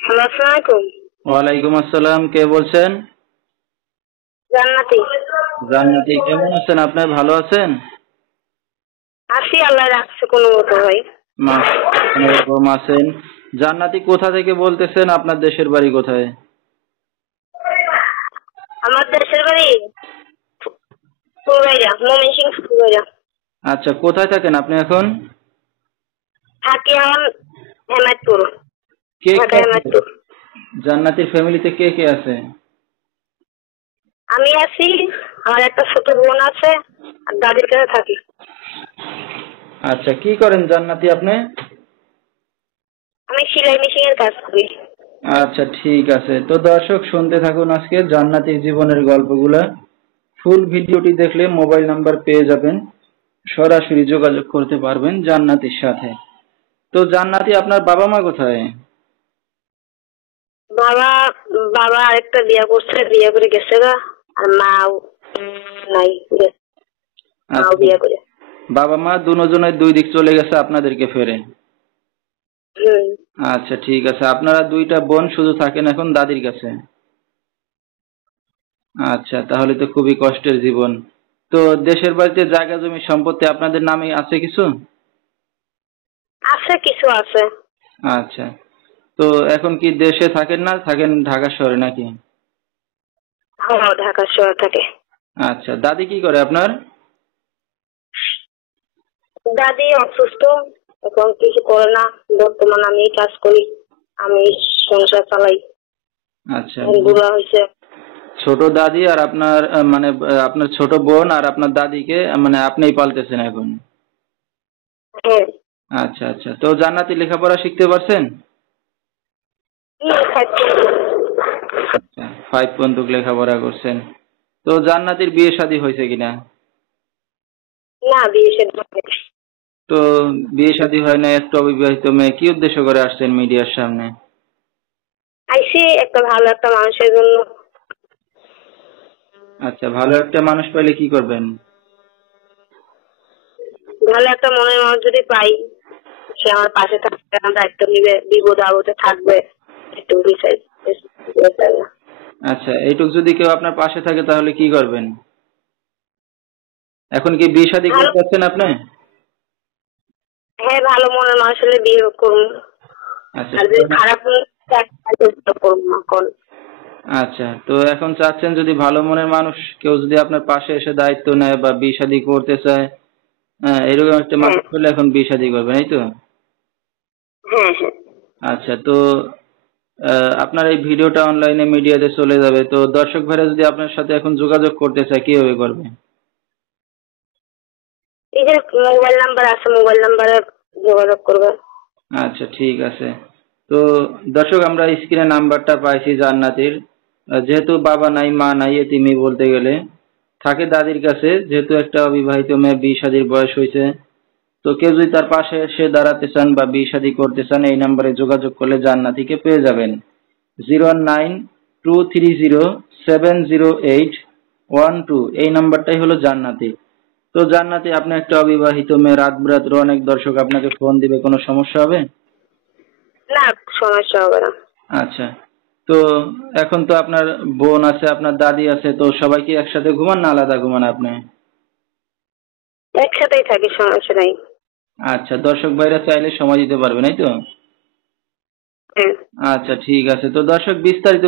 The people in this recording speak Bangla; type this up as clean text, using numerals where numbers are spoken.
আসসালামু আলাইকুম। ওয়ালাইকুম আসসালাম। কে বলছেন? জান্নাতি। জান্নাতি, কেমন আছেন আপনি? ভালো আছেন? আছি, আল্লাহ রাখছে কোনো মতো ভাই। কোনরকম আছেন। জান্নাতি কোথা থেকে বলতেছেন? আপনার দেশের বাড়ি কোথায়? আমার দেশের বাড়ি ফুলবাড়িয়া, ময়মনসিংহ ফুলবাড়িয়া। আচ্ছা, কোথায় থাকেন আপনি এখন? থাকি এখন হেমায়তপুর, কে কে ঢাকা আছে? হেমায়তপুর। জান্নাতির ফ্যামিলিতে কে কে আছে? আমি আছি, আমার একটা ছোট বোন আছে, আর দাদির কাছে থাকি। আচ্ছা, কি করেন জান্নাতি আপনি? আমি সেলাই মেশিনের কাজ করি। আচ্ছা, ঠিক আছে। তো দর্শক শুনতে থাকুন আজকে জান্নাতির জীবনের গল্পগুলা। ফুল ভিডিওটি দেখলে মোবাইল নাম্বার পেয়ে যাবেন, সরাসরি যোগাযোগ করতে পারবেন জান্নাতির সাথে। তো জান্নাতি, আপনার বাবা মা কোথায়? বাবা বাবা আরেকটা বিয়ে করছে, বিয়ে করে গেছে গা। আর মাও নাই, মাও আচ্ছা, বিয়ে করে। বাবা মা দুজনের দুই দিক চলে গেছে, আপনাদেরকে ফেরে। হুম। আচ্ছা, ঠিক আছে। আপনারা দুইটা বোন শুধু থাকেন এখন দাদির কাছে। আচ্ছা, তাহলে তো খুবই কষ্টের জীবন। তো দেশের বাড়িতে জায়গা জমি সম্পত্তি আপনাদের নামে আছে কিছু? আছে, কিছু আছে। আচ্ছা, তো এখন কি দেশে থাকেন না থাকেন ঢাকা শহরে নাকি? হ্যাঁ, ঢাকা শহর থাকে। আচ্ছা, দাদি কি করে আপনার? দাদি অসুস্থ, এখন কিছু করে না। বর্তমান আমি কাজ করি, আমি সংসার চালাই। আচ্ছা, বুড়া হয়েছে। ছোট দাদি আর আপনার মানে আপনার ছোট বোন আর আপনার দাদিকে মানে আপনিই পালতেছেন এখন? হ্যাঁ। আচ্ছা আচ্ছা, তো জান্নাতি লেখাপড়া শিখতে পারছেন? খাচ্ছি। আচ্ছা, 5 পর্যন্ত লেখাপড়া করছেন। তো জান্নাতির বিয়ে শাদী হয়েছে কিনা? না, বিয়ে শাদী হয়নি। তো বিয়ে শাদী হয় না, একটা অবিবাহিত মেয়ে, কি উদ্দেশ্য করে আসছেন মিডিয়ার সামনে? আইসি একটা ভালো একটা মানুষের জন্য। আচ্ছা, ভালো একটা মানুষ পাইলে কি করবেন? ভালো একটা মনের মানুষ যদি পাই, সে আমার পাশে থাকবে, আমার দায়িত্ব নিবে, বিপদ আপদে থাকবে, একটু বিষয়। আচ্ছা, এইটুক যদি কেউ আপনার পাশে থাকে তাহলে কি করবেন? এখন কি বিয়ে শাদী ভালো। করতে চাচ্ছেন আপনি? হ্যাঁ, ভালো মনের মানুষ হলে বিয়ে করুন। আচ্ছা আর যদি খারাপ করুন না কোন। আচ্ছা, তো এখন চাচ্ছেন যদি ভালো মনের মানুষ কেউ যদি আপনার পাশে এসে দায়িত্ব নেয় বা বিয়ে শাদী করতে চায়, এরকম একটা হ্যাঁ, মানুষ হলে এখন বিয়ে শাদী করবেন, এই তো? হ্যাঁ, হ্যাঁ। আচ্ছা, তো আপনার এই ভিডিওটা অনলাইনে মিডিয়াতে চলে যাবে, তো দর্শক ভাইরা যদি আপনার সাথে এখন যোগাযোগ করতে চায় কিভাবে করবে? এই যে মোবাইল নাম্বার আছে, মোবাইল নাম্বারে যোগাযোগ করবে। আচ্ছা, ঠিক আছে। তো দর্শক, আমরা স্ক্রিনে নাম্বারটা পাইছি জান্নাতির। যেহেতু বাবা নাই মা নাই, এতিমি বলতে গেলে, থাকে দাদির কাছে। যেহেতু একটা অবিবাহিত মেয়ে, বিয়ে শাদীর বয়স হয়েছে, তো কেউ যদি তার পাশে এসে দাঁড়াতে চান বা বিয়ে শাদী করতে চান, এই নাম্বারে যোগাযোগ করলে জান্নাতিকে পেয়ে যাবেন। 09230708112, এই নাম্বারটাই হলো জান্নাতি। তো জান্নাতি, আপনি একটা অবিবাহিত মেয়ে, রাত বিরাত্র অনেক দর্শক আপনাকে ফোন দিবে, কোনো সমস্যা হবে? না, সমস্যা হবে না। আচ্ছা, তো এখন তো আপনার বোন আছে, আপনার দাদি আছে, তো সবাই কি একসাথে ঘুমান না আলাদা ঘুমান আপনি? একসাথেই থাকি, সমস্যা নাই। আচ্ছা, দর্শক ভাইরা চাইলে সময় দিতে পারবেন, এই তো? হ্যাঁ। আচ্ছা, ঠিক আছে। তো দর্শক, বিস্তারিত